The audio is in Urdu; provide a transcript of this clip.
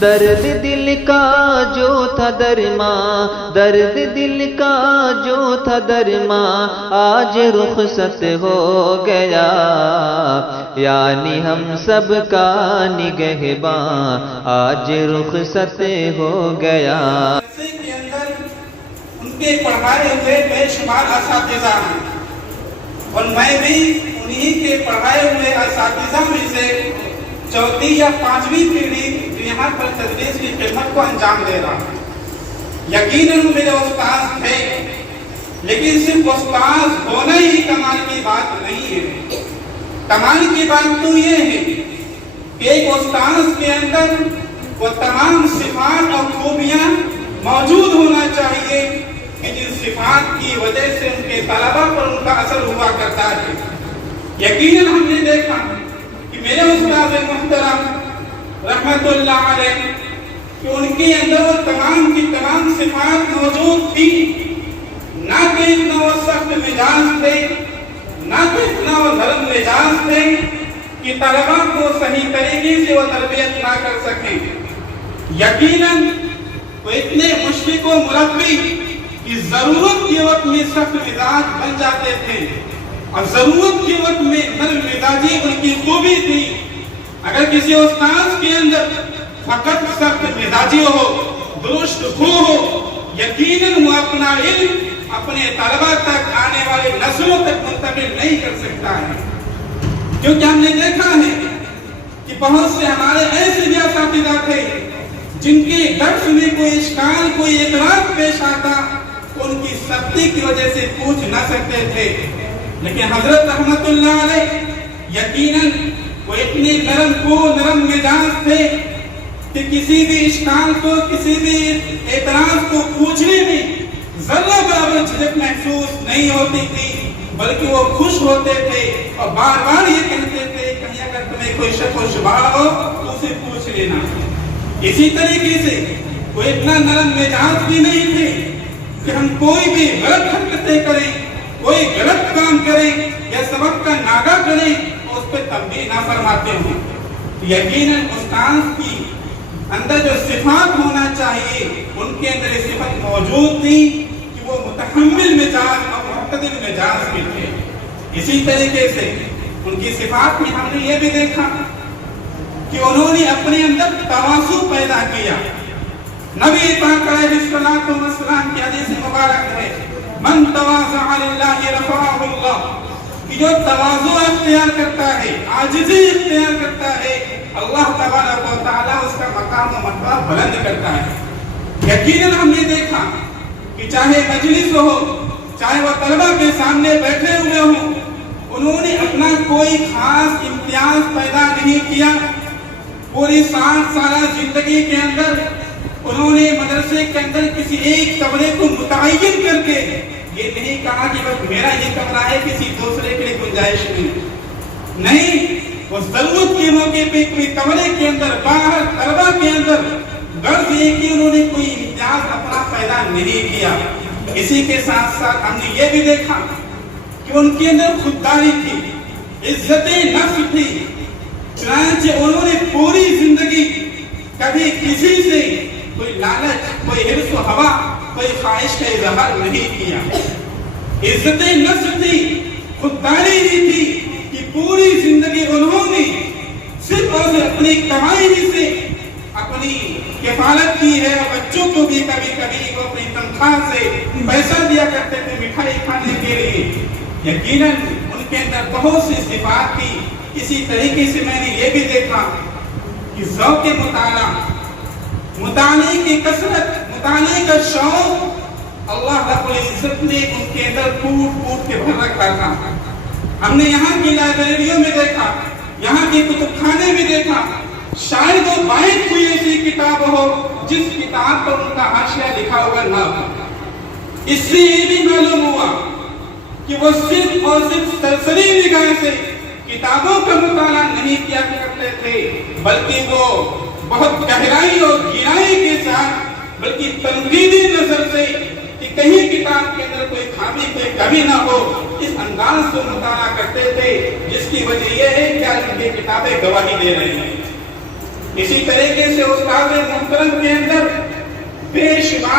درد دل کا جو تھا درماں، درد دل کا جو تھا درماں، آج رخصت ہو گیا، یعنی ہم سب کا نگہباں آج رخصت ہو گیا۔ کے اندر ان کے پڑھائے ہوئے بے شمار اساتذہ ہیں، اور میں بھی انہی کے پڑھائے ہوئے اساتذہ میں سے چوتھی یا پانچویں پیڑھی یہاں پر تدریس کی خدمت کو انجام دے رہا ہوں۔ یقیناً میرے استاد تھے، لیکن صرف استاد ہونا ہی کمال کی بات نہیں ہے۔ کمال کی بات تو یہ ہے کہ ایک استاد کے اندر وہ تمام صفات اور خوبیاں موجود ہونا چاہیے کہ جن صفات کی وجہ سے ان کے طلبہ پر ان کا اثر ہوا کرتا ہے۔ یقیناً ہم نے دیکھا کہ میرے استاد محترم رحمت اللہ علیہ کہ ان کے اندر وہ تمام کی تمام صفات موجود تھی، نہ کہ اتنا وہ سخت مزاج تھے، نہ کہ اتنا وہ نرم مزاج تھے کہ طلبہ کو صحیح طریقے سے وہ تربیت نہ کر سکیں۔ یقیناً وہ اتنے مشفق و مربی کہ ضرورت کے وقت میں سخت مزاج بن جاتے تھے، اور ضرورت کے وقت میں نرم مزاجی ان کی خوبی تھی۔ اگر کسی استاد کے اندر فقط سخت مزاجی ہو، درست خو ہو، یقیناً وہ اپنا علم اپنے طلبہ تک، آنے والے نسلوں تک منتقل نہیں کر سکتا ہے۔ کیونکہ ہم نے دیکھا ہے کہ بہت سے ہمارے ایسے بھی اساتذہ تھے جن کے درس میں کوئی اشکال، کوئی اعتراض پیش آتا تو ان کی سختی کی وجہ سے پوچھ نہ سکتے تھے، لیکن حضرت رحمت اللہ علیہ یقیناً وہ اتنے نرم کو نرم مزاج تھے کہ کسی بھی اشکال کو، کسی بھی اعتراض کو پوچھنے میں ذرہ برابر جھجک محسوس نہیں ہوتی تھی، بلکہ وہ خوش ہوتے تھے اور بار بار یہ کہتے تھے کہیں اگر تمہیں کوئی شک و شبہ ہو تو اسے پوچھ لینا۔ اسی طریقے سے وہ اتنا نرم مزاج بھی نہیں تھے کہ ہم کوئی بھی غلط حرکتیں کریں، کوئی غلط کام کریں یا سبق کا ناغہ کریں تو اس پہ تنبیہ نہ فرماتے ہوں۔ یقیناً استاد کی اندر جو صفات ہونا چاہیے ان کے اندر یہ صفت موجود تھی کہ وہ متحمل مزاج اور معتدل مزاج بھی تھے۔ اسی طریقے سے ان کی صفات میں ہم نے یہ بھی دیکھا کہ انہوں نے اپنے اندر تواضع پیدا کیا۔ نبی پاک علیہ الصلوۃ والسلام کی حدیث مبارک ہے، من تواضع للہ رفعہ اللہ، کہ جو تواضع اختیار کرتا ہے، عاجزی اختیار کرتا ہے، اللہ تبارک و تعالیٰ اس کا مقام و مرتبہ بلند کرتا ہے۔ یقیناً ہم نے دیکھا کہ چاہے مجلس ہو، چاہے وہ طلبہ کے سامنے بیٹھے ہوئے ہوں، انہوں نے اپنا کوئی خاص امتیاز پیدا نہیں کیا۔ پوری 60 سالہ زندگی کے اندر انہوں نے مدرسے کے اندر کسی ایک کمرے کو متعین کر کے یہ نہیں کہا کہ بس میرا یہ کمرہ ہے، کسی دوسرے کے لیے گنجائش نہیں۔ وہ ضرورت کے موقع پہ کوئی کمرے کے اندر، باہر طلبہ کے اندر غرض یہ کہ انہوں نے کوئی امتیاز اپنا پیدا نہیں کیا۔ اسی کے ساتھ ساتھ ہم نے یہ بھی دیکھا کہ ان کے اندر خودداری تھی، عزت نفس تھی، چنانچہ انہوں نے پوری زندگی کبھی کسی سے کوئی لالچ، کوئی حرص و ہوى، کوئی خواہش کا اظہار نہیں کیا۔ عزت نفس تھی، خودداری نہیں تھی کہ پوری زندگی انہوں نے صرف اور صرف اپنی کمائی سے اپنی کفالت کی ہے، اور بچوں کو بھی کبھی کبھی وہ اپنی تنخواہ سے پیسہ دیا کرتے تھے مٹھائی کھانے کے لیے۔ یقیناً ان کے اندر بہت سی صفات تھی۔ اسی طریقے سے میں نے یہ بھی دیکھا کہ ذوق مطالعہ، مطالعے کی کثرت، مطالعے کا شوق اللہ رب العزت نے ان کے اندر پھوٹ پھوٹ کے بھر رکھا تھا۔ ہم نے یہاں کی لائبریریوں میں دیکھا، یہاں کے کتب خانے میں دیکھا، شاید وہ واحد کوئی ایسی کتاب ہو جس کتاب پر ان کا حاشیہ لکھا ہوا نہ ہو۔ اس سے یہ بھی معلوم ہوا کہ وہ صرف اور صرف سرسری نگاہ سے کتابوں کا مطالعہ نہیں کیا کرتے تھے، بلکہ وہ بہت گہرائی اور گہرائی کے ساتھ، بلکہ تنقیدی نظر سے کہ کہیں کتاب کے اندر کوئی خامی، کوئی کمی نہ ہو، اس انداز سے مطالعہ کرتے تھے، جس کی وجہ یہ ہے کہ آج ان کی کتابیں گواہی دے رہی ہیں۔ اسی طریقے سے استاد